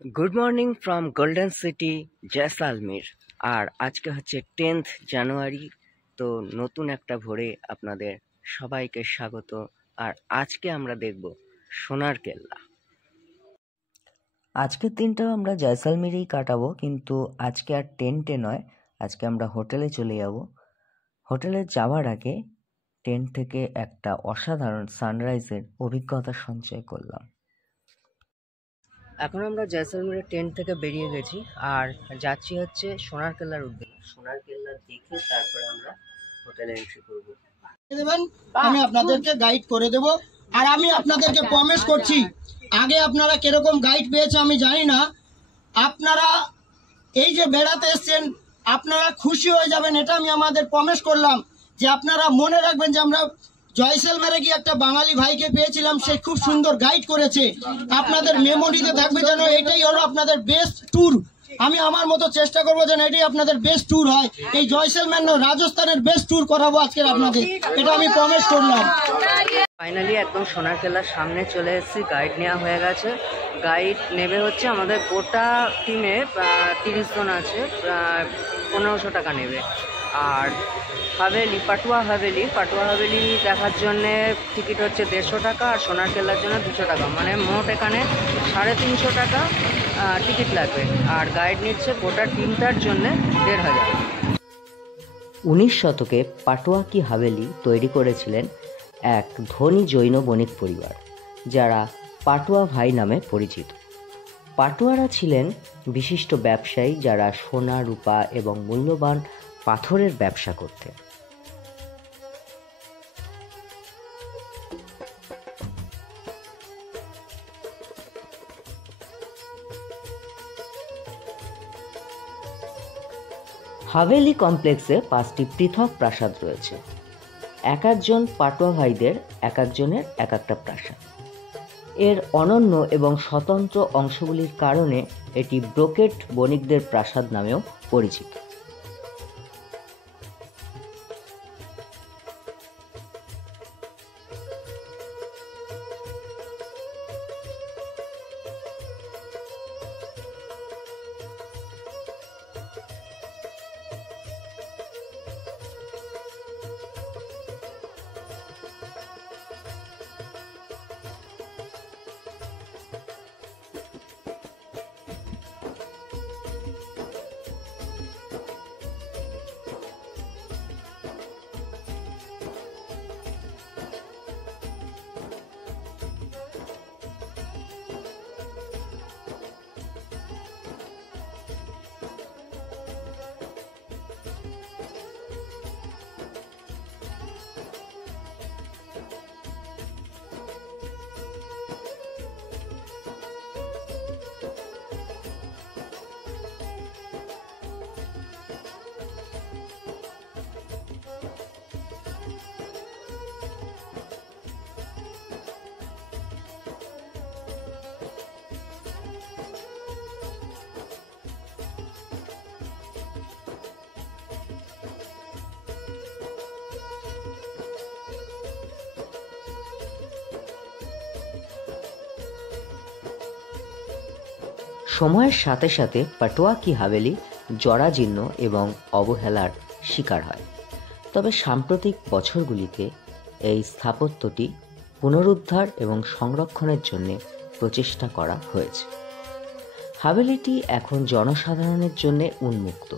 Good morning from golden city Jaisalmer. আর আজকে হচ্ছে 10th জানুয়ারি। তো নতুন একটা ভোরে আপনাদের সবাইকে স্বাগত। আর আজকে আমরা দেখব সোনার কেল্লা। আজকের দিনটা আমরা জয়সালমীরেই কাটাবো, কিন্তু আজকে আর টেন্টে নয়, আজকে আমরা হোটেলে চলে যাব। হোটেলে যাওয়ার আগে টেন্ট থেকে একটা অসাধারণ সানরাইজের অভিজ্ঞতা সঞ্চয় করলাম। এখন আমরা জয়সালমীরের টেন্ট থেকে বেরিয়ে গেছি আর যাচ্ছি হচ্ছে সোনার কেল্লার উদ্দেশ্যে। সোনার কেল্লা দেখে তারপরে আমরা হোটেলে এন্ট্রি করব। আমি আপনাদেরকে গাইড করে দেব। আর আমি আপনাদেরকে প্রমিস করছি, আগে আপনারা কিরকম গাইড পেয়েছে আমি জানি না, আপনারা এই যে বেড়াতে এসছেন আপনারা খুশি হয়ে যাবেন, এটা আমি আমাদের প্রমিস করলাম। যে আপনারা মনে রাখবেন যে আমরা জয়সালমেরে গিয়ে একটা বাঙালি ভাইকে পেয়েছিলাম, সে খুব সুন্দর গাইড করেছে। আপনাদের মেমোরিতে থাকবে যেন এটাই হলো আপনাদের বেস্ট ট্যুর। আমি আমার মতো চেষ্টা করবো যেন এটাই আপনাদের বেস্ট ট্যুর হয়। এই জয়সালমের রাজস্থানের বেস্ট ট্যুর করাবো আজকের আপনাদের, এটা আমি প্রমিস করলাম। ফাইনালি একদম সোনার কেল্লার সামনে চলে এসেছি। গাইড নেওয়া হয়ে গেছে। গাইড নেবে হচ্ছে আমাদের গোটা টিমে 30 জন আছে, 1500 টাকা নেবে। আর পাটুয়া হাভেলি দেখার জন্যে টিকিট হচ্ছে 150 টাকা, আর সোনার কেল্লার জন্য 200 টাকা, মানে মোট এখানে 350 টাকা টিকিট লাগবে। আর গাইড নিচ্ছে গোটা টিমটার জন্য 1500। 19 শতকে পাটুয়া কি হাভেলি তৈরি করেছিলেন এক ধনী জৈন বণিক পরিবার, যারা পাটুয়া ভাই নামে পরিচিত। পাটুয়ারা ছিলেন বিশিষ্ট ব্যবসায়ী যারা সোনা, রূপা এবং মূল্যবান পাথরের ব্যবসা করতেন। হাভেলি কমপ্লেক্সে 5টি পৃথক প্রাসাদ রয়েছে। এক একজন পাটুয়া ভাইদের এক একজনের এক একটা প্রাসাদ। এর অনন্য এবং স্বতন্ত্র অংশগুলির কারণে এটি ব্রোকেট বণিকদের প্রাসাদ নামেও পরিচিত। সময়ের সাথে সাথে পাটুয়া কি হাভেলি জরাজীর্ণ এবং অবহেলার শিকার হয়, তবে সাম্প্রতিক বছরগুলিতে এই স্থাপত্যটি পুনরুদ্ধার এবং সংরক্ষণের জন্য প্রচেষ্টা করা হয়েছে। হাভেলিটি এখন জনসাধারণের জন্য উন্মুক্ত,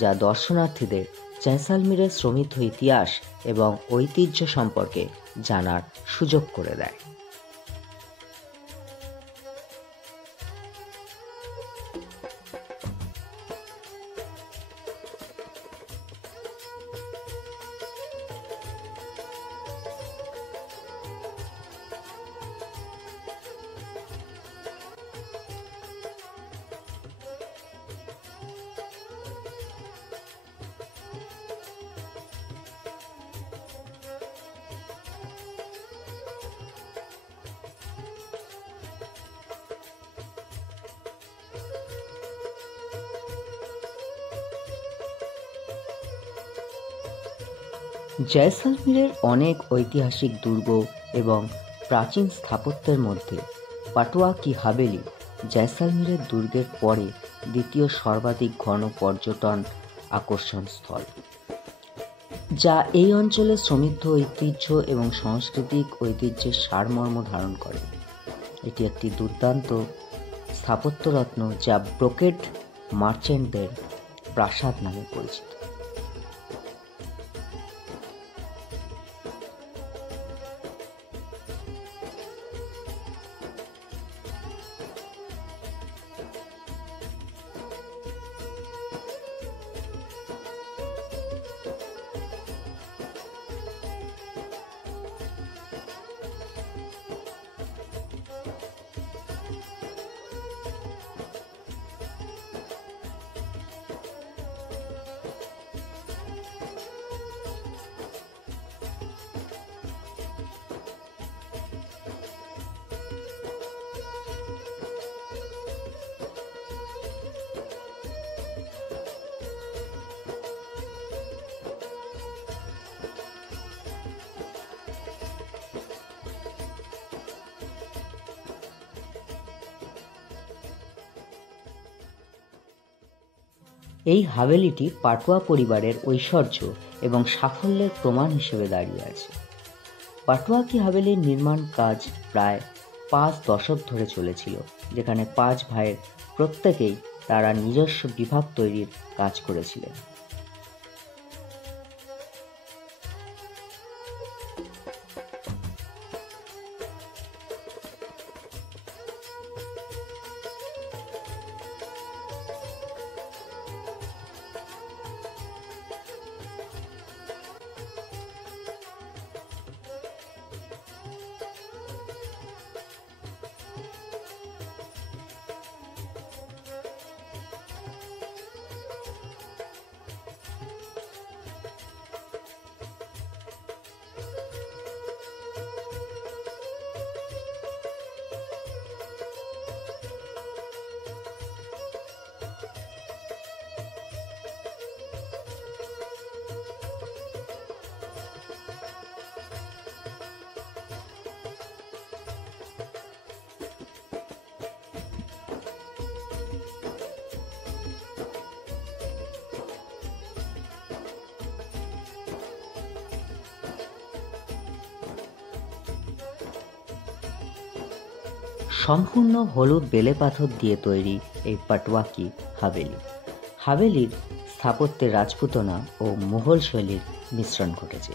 যা দর্শনার্থীদের জয়সালমীরের সমৃদ্ধ ইতিহাস এবং ঐতিহ্য সম্পর্কে জানার সুযোগ করে দেয়। জয়সালমীরের অনেক ঐতিহাসিক দুর্গ এবং প্রাচীন স্থাপত্যের মধ্যে পাটুয়া কি হাভেলি জয়সালমীরের দুর্গের পরে দ্বিতীয় সর্বাধিক ঘন পর্যটন আকর্ষণ স্থল, যা এই অঞ্চলের সমৃদ্ধ ঐতিহ্য এবং সাংস্কৃতিক ঐতিহ্যের সারমর্ম ধারণ করে। এটি একটি দুর্দান্ত স্থাপত্যরত্ন যা ব্রোকেড মার্চেন্টদের প্রাসাদ নামে পরিচিত। এই হাভেলিটি পাটুয়া পরিবারের ঐশ্বর্য এবং সাফল্যের প্রমাণ হিসেবে দাঁড়িয়ে আছে। পাটুয়া কি হাভেলির নির্মাণ কাজ প্রায় 5 দশক ধরে চলেছিল, যেখানে 5 ভাইয়ের প্রত্যেকেই তারা নিজস্ব বিভাগ তৈরির কাজ করেছিলেন। সম্পূর্ণ হলুদ বেলে পাথর দিয়ে তৈরি এই পাটুয়া কি হাভেলি। হাভেলির স্থাপত্যে রাজপুতনা ও মুঘল শৈলীর মিশ্রণ ঘটেছে,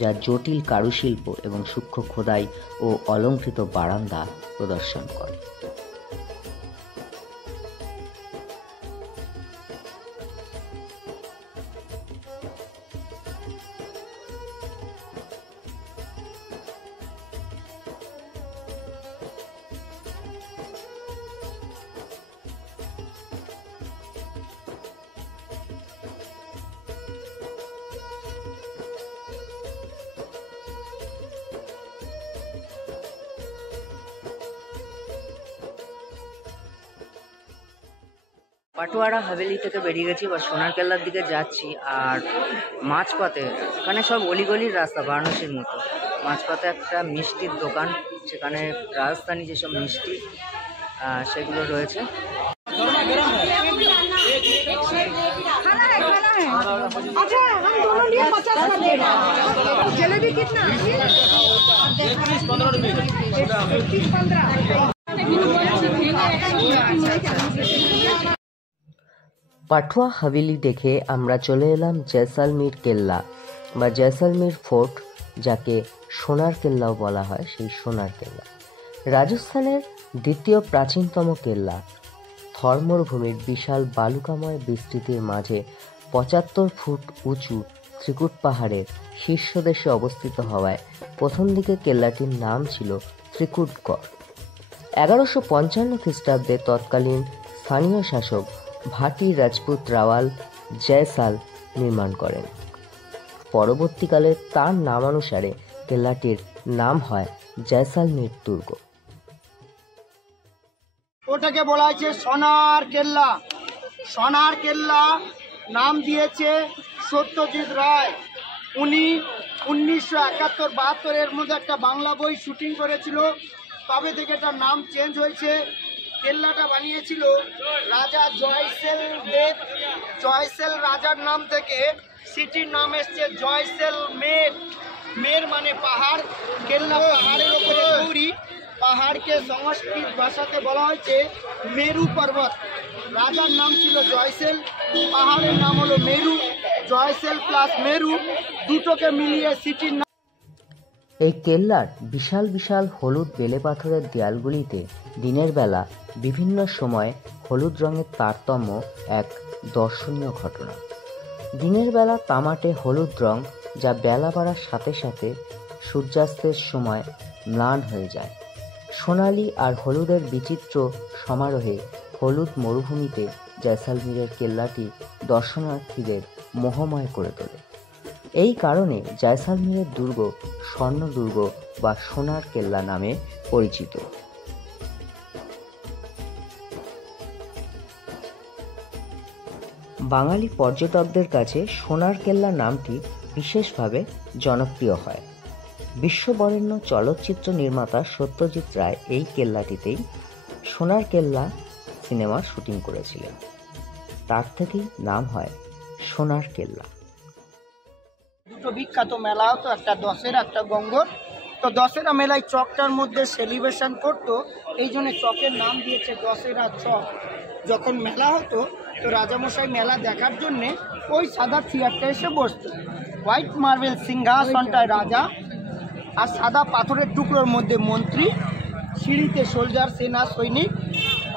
যা জটিল কারুশিল্প এবং সূক্ষ্ম খোদাই ও অলঙ্কৃত বারান্দা প্রদর্শন করে। পাটুয়ারা হাভেলি থেকে বেরিয়ে গেছি বা সোনার কেল্লার দিকে যাচ্ছি। আর মাঝপথে এখানে সব অলিগলির রাস্তা, বারাণসীর মতো। মাঝপথে একটা মিষ্টির দোকান, সেখানে রাজস্থানী যেসব মিষ্টি সেগুলো রয়েছে। পাটুয়া হাভেলি দেখে আমরা চলে এলাম জয়সালমীর কেল্লা বা জয়সালমীর ফোর্ট, যাকে সোনার কেল্লাও বলা হয়। সেই সোনার কেল্লা রাজস্থানের দ্বিতীয় প্রাচীনতম কেল্লা। থর মরুভূমির বিশাল বালুকাময় বিস্তৃতির মাঝে 75 ফুট উঁচু ত্রিকুট পাহাড়ের শীর্ষদেশে অবস্থিত হওয়ায় প্রথম দিকে কেল্লাটির নাম ছিল ত্রিকুটগড়। 1155 খ্রিস্টাব্দে তৎকালীন স্থানীয় শাসক ভাটি রাজপুত রাওয়াল জয়সাল নির্মাণ করেন। পরবর্তীকালে তার নামানুসারে কেল্লাটির নাম হয় জয়সালমীর দুর্গ। ওটাকে বলা হয়েছে সোনার কেল্লা। সোনার কেল্লা নাম দিয়েছে সত্যজিৎ রায়। উনি 1971-72 মধ্যে একটা বাংলা বই শুটিং করেছিল, তবে থেকে এটার নাম চেঞ্জ হয়েছে কেল্লাটা বানিয়েছিল রাজা জয়সেল দেব। জয়সেল রাজার নাম থেকে সিটির নাম এসছে জয়সেলমের। মের মানে পাহাড়, কেল্লা পাহাড়ের ওপরে তৈরি। পাহাড়কে সংস্কৃত ভাষাতে বলা হয়েছে মেরু পর্বত। রাজার নাম ছিল জয়সেল, পাহাড়ের নাম হলো মেরু। জয়সেল প্লাস মেরু দুটোকে মিলিয়ে সিটির নাম। এই কেল্লার বিশাল বিশাল হলুদ বেলে পাথরের দেয়ালগুলিতে দিনের বেলা বিভিন্ন সময় হলুদ রঙের তারতম্য এক দর্শনীয় ঘটনা। দিনের বেলা তামাটে হলুদ রং, যা বেলা বাড়ার সাথে সাথে সূর্যাস্তের সময় ম্লান হয়ে যায়। সোনালি আর হলুদের বিচিত্র সমারোহে হলুদ মরুভূমিতে জয়সালমীরের কেল্লাটি দর্শনার্থীদের মোহময় করে তোলে। এই কারণে জয়সালমীরের দুর্গ স্বর্ণদুর্গ বা সোনার কেল্লা নামে পরিচিত। বাঙালি পর্যটকদের কাছে সোনার কেল্লা নামটি বিশেষভাবে জনপ্রিয় হয়। বিশ্ববরেণ্য চলচ্চিত্র নির্মাতা সত্যজিৎ রায় এই কেল্লাটিতেই সোনার কেল্লা সিনেমার শুটিং করেছিলেন। তার থেকেই নাম হয় সোনার কেল্লা। দুটো বিখ্যাত মেলা হতো, একটা দশেরা একটা গঙ্গর। তো দশেরা মেলায় চকটার মধ্যে সেলিব্রেশন করতো, এই জন্য চকের নাম দিয়েছে দশেরা চক। যখন মেলা হতো তো রাজামশাই মেলা দেখার জন্যে ওই সাদা চেয়ারটা এসে বসতো। হোয়াইট মার্বেল সিংহাসনটায় রাজা, আর সাদা পাথরের টুকরোর মধ্যে মন্ত্রী, সিঁড়িতে সোলজার সেনা সৈনিক,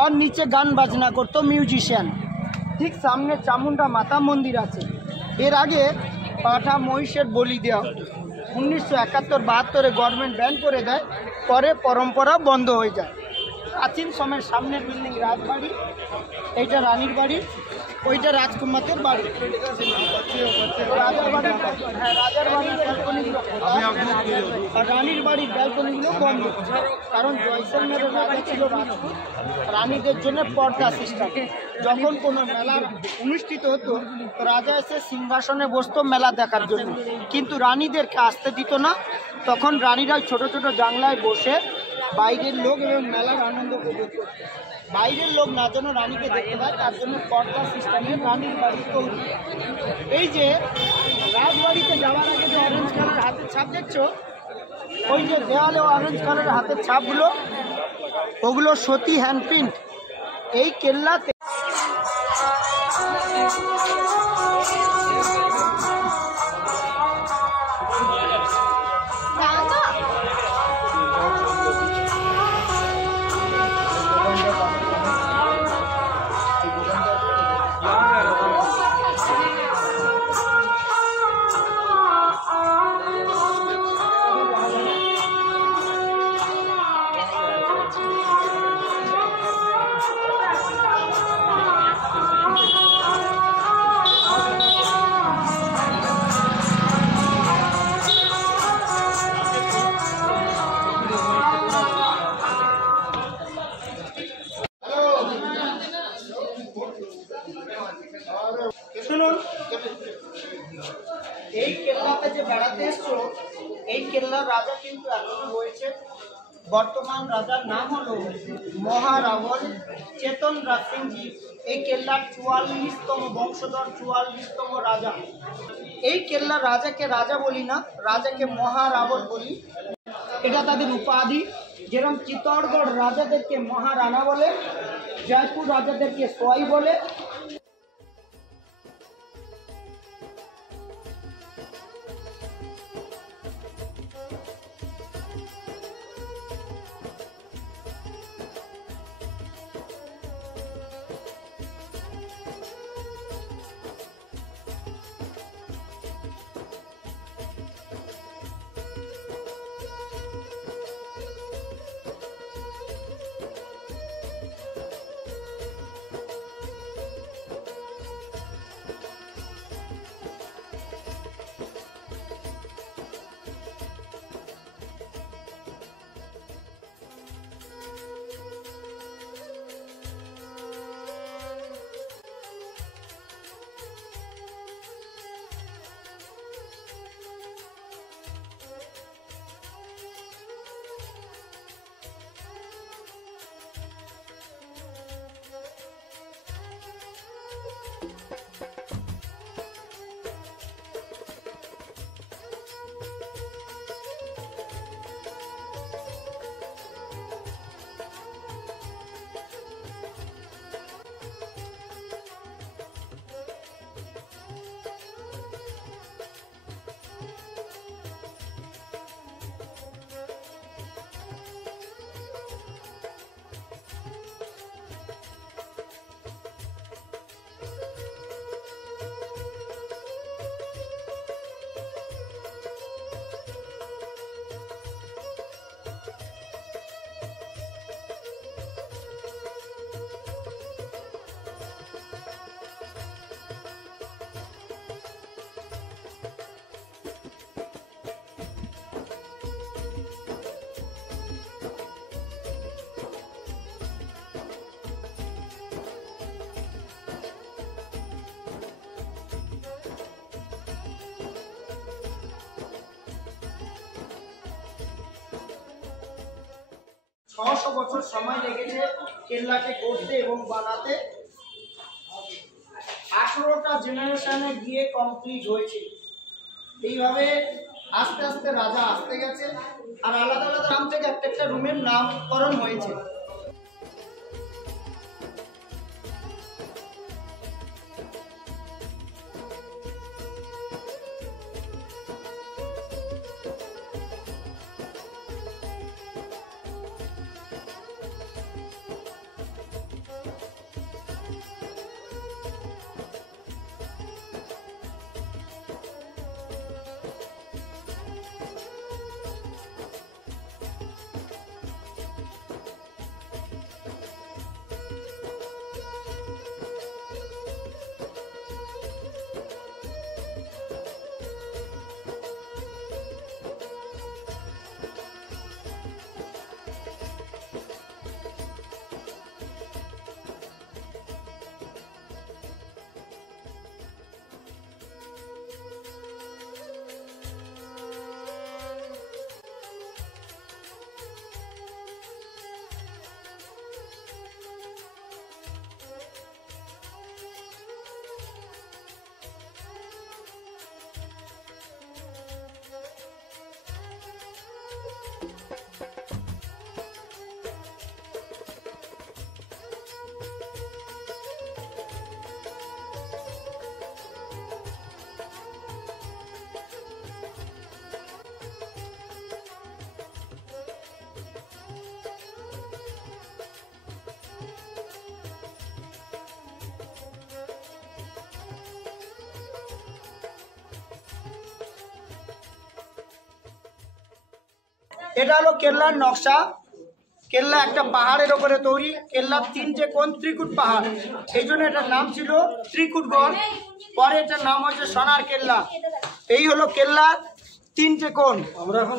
আর নিচে গান বাজনা করতো মিউজিশিয়ান। ঠিক সামনে চামুন্ডা মাতা মন্দির আছে। এর আগে পাঠা মহিষের বলি দেওয়া হতো। 1971-72 গভর্নমেন্ট ব্যান করে দেয়, পরে পরম্পরা বন্ধ হয়ে যায়। প্রাচীন সময়ের সামনের বিল্ডিং রাজবাড়ি, এইটা রানীর বাড়ি, ওইটা রাজকুমারদের বাড়ি। রাজার বাড়ি, হ্যাঁ রাজার বাড়ির ব্যালকনিগুলো, আর রানীর বাড়ির ব্যালকনিগুলো বন্ধ, কারণ জয়সলমেরের রাজা ছিল রাজপুত। রানীদের জন্য পর্দা সিস্টেম। যখন কোনো মেলা অনুষ্ঠিত হতো তো রাজা এসে সিংহাসনে বসতো মেলা দেখার জন্য, কিন্তু রানীদেরকে আসতে দিত না। তখন রানীরা ছোট ছোট জানলায় বসে বাইরের লোক এবং মেলার আনন্দ উপভোগ করত। বাইরের লোক না যেন রানীকে দেখতে পায় তার জন্য পর্দা সিস্টেমে রানীর বাড়ি তৈরি। এই যে রাজবাড়িতে যাওয়ার আগে যে অরেঞ্জ কালার হাতের ছাপ দেখছো, ওই যে দেওয়ালে অরেঞ্জ কালারের হাতের ছাপগুলো, ওগুলো সতী হ্যান্ড প্রিন্ট। এই কেল্লাতে শুনুন, এই কেল্লাতে যে বেড়াতে এসছো, এই কেল্লার রাজা কিন্তু এখনো রয়েছে। বর্তমান রাজার নাম হলো মহারাবল চেতন রাজ সিংজি। এই কেল্লার 44তম বংশধর, 44তম রাজা। এই কেল্লার রাজাকে রাজা বলি না, রাজাকে মহারাবল বলি। এটা তাদের উপাধি। যেরকম চিত্তরগড় রাজাদেরকে মহারানা বলে, জয়পুর রাজাদেরকে সোয়াই বলে। 600 বছর সময় লেগেছে কেল্লাকে করতে এবং বানাতে। 18টা জেনারেশনে গিয়ে কমপ্লিট হয়েছে। এইভাবে আস্তে আস্তে রাজা আসতে গেছে, আর আলাদা আলাদা নাম থেকে একটা রুমের নামকরণ হয়েছে। এটা হলো কেল্লার নকশা। কেল্লা একটা পাহাড়ের ওপরে তৈরি। কেল্লার 3টে কোণ ত্রিকুট পাহাড়, এই জন্য এটার নাম ছিল ত্রিকুটগড়। পরে এটার নাম হয়েছে সোনার কেল্লা। এই হলো কেল্লার 3টে কোণ।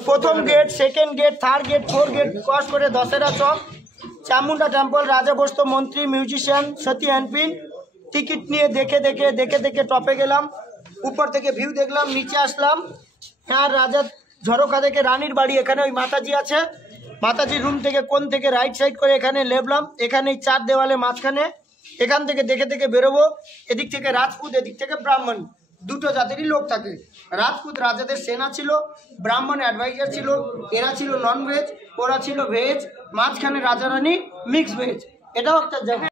প্রথম gate, second gate, third gate, fourth gate cross করে দশেরা চক, চামুন্ডা টেম্পল, রাজা বসতো, মন্ত্রী, মিউজিশিয়ান, সতী হ্যান্ডপিন। টিকিট নিয়ে দেখে দেখে টপে গেলাম, উপর থেকে ভিউ দেখলাম, নিচে আসলাম। হ্যাঁ, রাজা ঝরকা থেকে রানীর বাড়ি। এখানে ওই মাতাজি আছে, মাতাজির রুম থেকে কোণ থেকে রাইট সাইড করে এখানে লেবলাম। এখানে 4 দেওয়ালে মাঝখানে। এখান থেকে দেখে বেরোবো। এদিক থেকে রাজপুত, এদিক থেকে ব্রাহ্মণ, দুটো জাতিরই লোক থাকে। রাজপুত রাজাদের সেনা ছিল, ব্রাহ্মণ অ্যাডভাইজার ছিল। এরা ছিল নন ভেজ, ওরা ছিল ভেজ। মাঝখানে রাজা রানী মিক্স ভেজ। এটাও একটা জায়গা।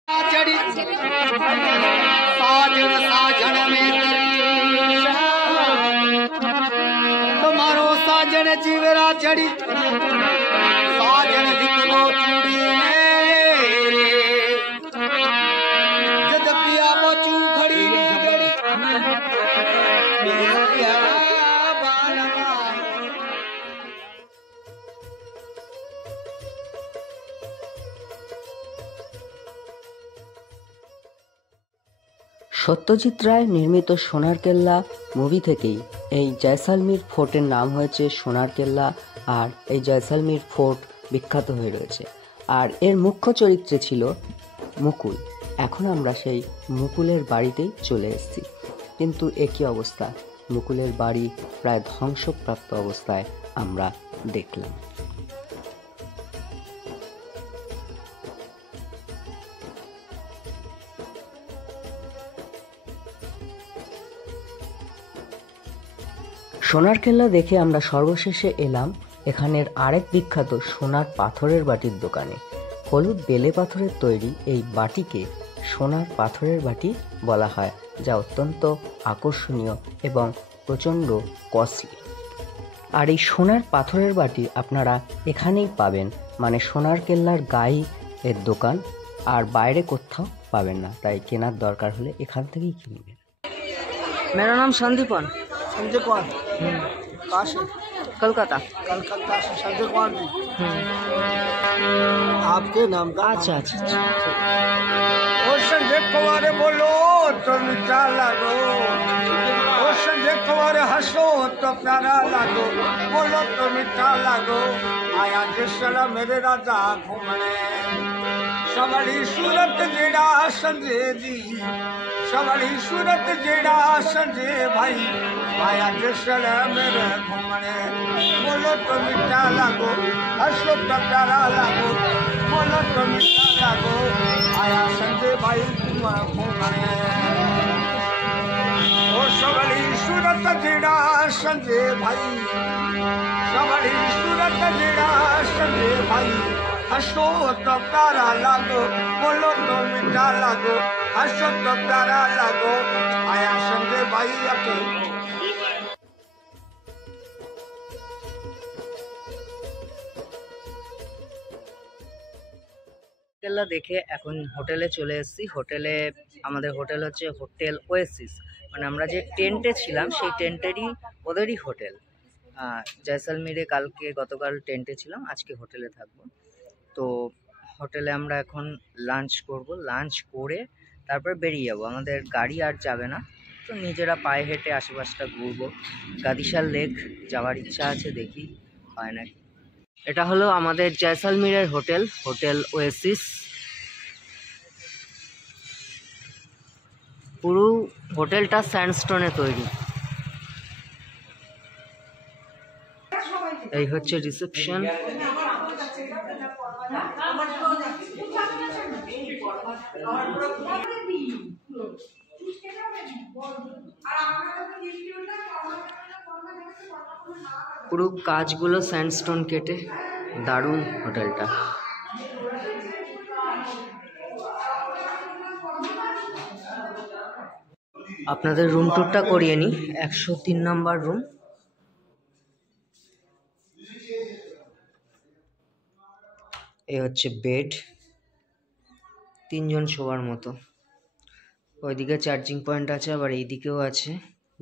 তোমারও সাজন জীবরা চড়ি, সাজন দিকলো চুড়ি জদ পিয়া বচু ঘড়ি সত্যজিৎ রায় নির্মিত সোনার কেল্লা মুভি থেকেই এই জয়সালমীর ফোর্টের নাম হয়েছে সোনার কেল্লা। আর এই জয়সালমীর ফোর্ট বিখ্যাত হয়ে রয়েছে। আর এর মুখ্য চরিত্রে ছিল মুকুল। এখন আমরা সেই মুকুলের বাড়িতেই চলে এসেছি, কিন্তু একই অবস্থা, মুকুলের বাড়ি প্রায় ধ্বংসপ্রাপ্ত অবস্থায় আমরা দেখলাম। সোনার কেল্লা দেখে আমরা সর্বশেষে এলাম এখানের আরেক বিখ্যাত সোনার পাথরের বাটির দোকানে। হলুদ বেলে পাথরের তৈরি এই বাটিকে সোনার পাথরের বাটি বলা হয়, যা অত্যন্ত আকর্ষণীয় এবং প্রচণ্ড কস্টলি। আর এই সোনার পাথরের বাটি আপনারা এখানেই পাবেন, মানে সোনার কেল্লার গায়ে এর দোকান, আর বাইরে কোথাও পাবেন না। তাই কেনার দরকার হলে এখান থেকেই কিনবেন। मेरा नाम संदीपन, संजय कुमार। कहाँ से? कलकत्ता। कलकत्ता से संजय कुमार जी। आपके नाम का? अच्छा अच्छा अच्छा। ओ संजय कुमार बोलो तो मीठा लगो, ओ संजय कुमार हंसो तो प्यारा लगो, बोलो तो मीठा लगो। आया जिसल मेरे राजा घूमने, सवारी सूरत जेड़ा संजय जी, सवारी सूरत जेड़ा संजय भाई, आया जिसल मेरे घूमने। बोलो तो मीठा लागो हसो तो प्यारा लागो बोलो तो मीठा लागो आया संजय भाई तुम घूमने ओ सबली सूरत जीड़ा संजय भाई सबली सूरत जीड़ा संजय भाई हसो तो प्यारा लागो बोलो तो मीठा लागो हसो तो प्यारा लागो आया संजय भाई अके কেল্লা দেখে এখন হোটেলে চলে এসেছি। হোটেলে আমাদের হোটেল হচ্ছে হোটেল ওয়েসিস, মানে আমরা যে টেন্টে ছিলাম সেই টেন্টেরই ওদেরই হোটেল। জয়সালমীরে গতকাল টেন্টে ছিলাম, আজকে হোটেলে থাকবো। তো হোটেলে আমরা এখন লাঞ্চ করব, লাঞ্চ করে তারপর বেরিয়ে যাব। আমাদের গাড়ি আর যাবে না, তো নিজেরা পায়ে হেঁটে আশেপাশটা ঘুরবো। গাদিশাল লেক যাওয়ার ইচ্ছা আছে, দেখি হয় নাকি। এটা হলো আমাদের জয়সালমীরের হোটেল, হোটেল ওয়েসিস। পুরো হোটেলটা স্যান্ডস্টোনে তৈরি। এই হচ্ছে রিসেপশন। পুরো কাজগুলো স্যান্ডস্টোন কেটে, দারুণ হোটেলটা। আপনাদের রুম টুরটা করিয়ে নিই। 103 নম্বর রুম। এই হচ্ছে বেড, 3 জন শোয়ার মতো। ওইদিকে চার্জিং পয়েন্ট আছে, আবার এইদিকেও আছে,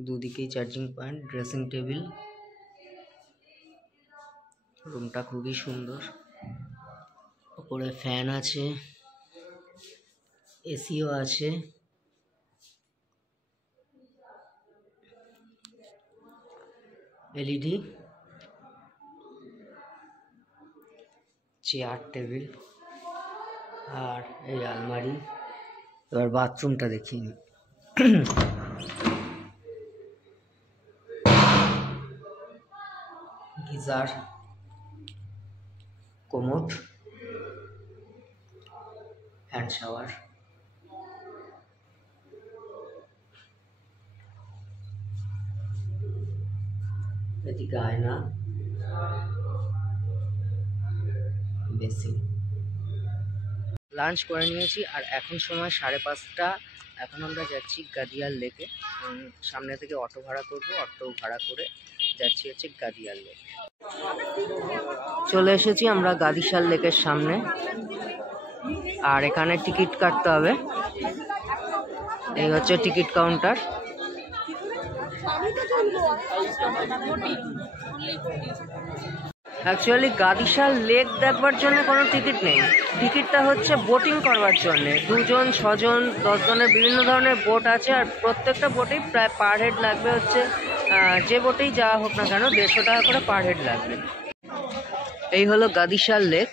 দুদিকেই চার্জিং পয়েন্ট। Dressing table. রুমটা খুবই সুন্দর। উপরে ফ্যান আছে, এসিও আছে। এলইডি, চেয়ার টেবিল আর এই আলমারি। এবার বাথরুমটা দেখিয়ে নিই। Geyser, commode, hand shower. এদিকে আয়না, বেসিন। লাঞ্চ করে নিয়েছি আর এখন সময় 5:30। এখন আমরা যাচ্ছি গাদিয়াল লেকে। সামনে থেকে অটো ভাড়া করব, অটো ভাড়া করে যাচ্ছি হচ্ছে গাদিয়াল লেক। চলে এসেছি আমরা গাদিশাল লেকের সামনে, আর এখানে টিকিট কাটতে হবে। এই হচ্ছে টিকিট কাউন্টার। অ্যাকচুয়ালি গাদিশাল লেক দেখবার জন্য কোনো টিকিট নেই, টিকিটটা হচ্ছে বোটিং করবার জন্য। 2 জন, 6 জন, 10 জনের বিভিন্ন ধরনের বোট আছে, আর প্রত্যেকটা বোটেই প্রায় পার হেড লাগবে হচ্ছে, যে বোটেই যাওয়া হোক না কেন 150 টাকা করে পার হেড লাগবে। এই হলো গাদিশাল লেক।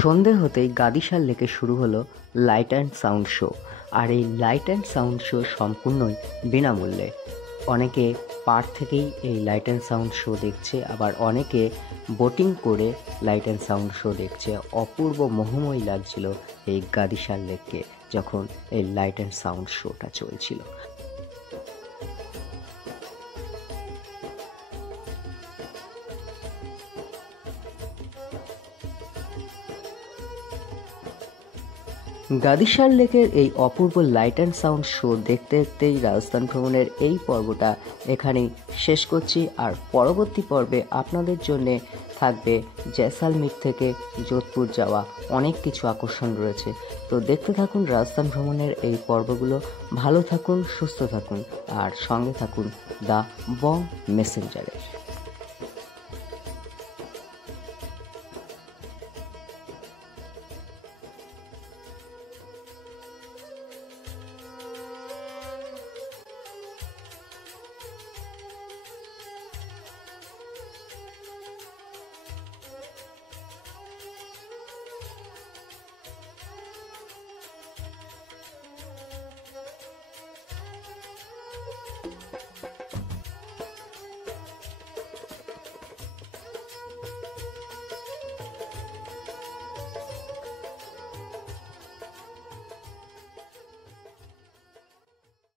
সন্ধে হতেই গাদিশাল লেকে শুরু হলো লাইট অ্যান্ড সাউন্ড শো। আর এই লাইট অ্যান্ড সাউন্ড শো সম্পূর্ণই বিনামূল্যে। অনেকে পার্ক থেকেই এই লাইট অ্যান্ড সাউন্ড শো দেখছে, আবার অনেকে বোটিং করে লাইট অ্যান্ড সাউন্ড শো দেখছে। অপূর্ব মোহময়ী লাগছিল এই গাদিশাল লেককে যখন এই লাইট অ্যান্ড সাউন্ড শোটা চলছিল। গাদিশাল লেকের এই অপূর্ব লাইট অ্যান্ড সাউন্ড শো দেখতে দেখতেই রাজস্থান ভ্রমণের এই পর্বটা এখানেই শেষ করছি। আর পরবর্তী পর্বে আপনাদের জন্যে থাকবে জয়সালমীর থেকে যোধপুর যাওয়া অনেক কিছু আকর্ষণ রয়েছে। তো দেখতে থাকুন রাজস্থান ভ্রমণের এই পর্বগুলো। ভালো থাকুন, সুস্থ থাকুন, আর সঙ্গে থাকুন দ্য বং মেসেঞ্জারের।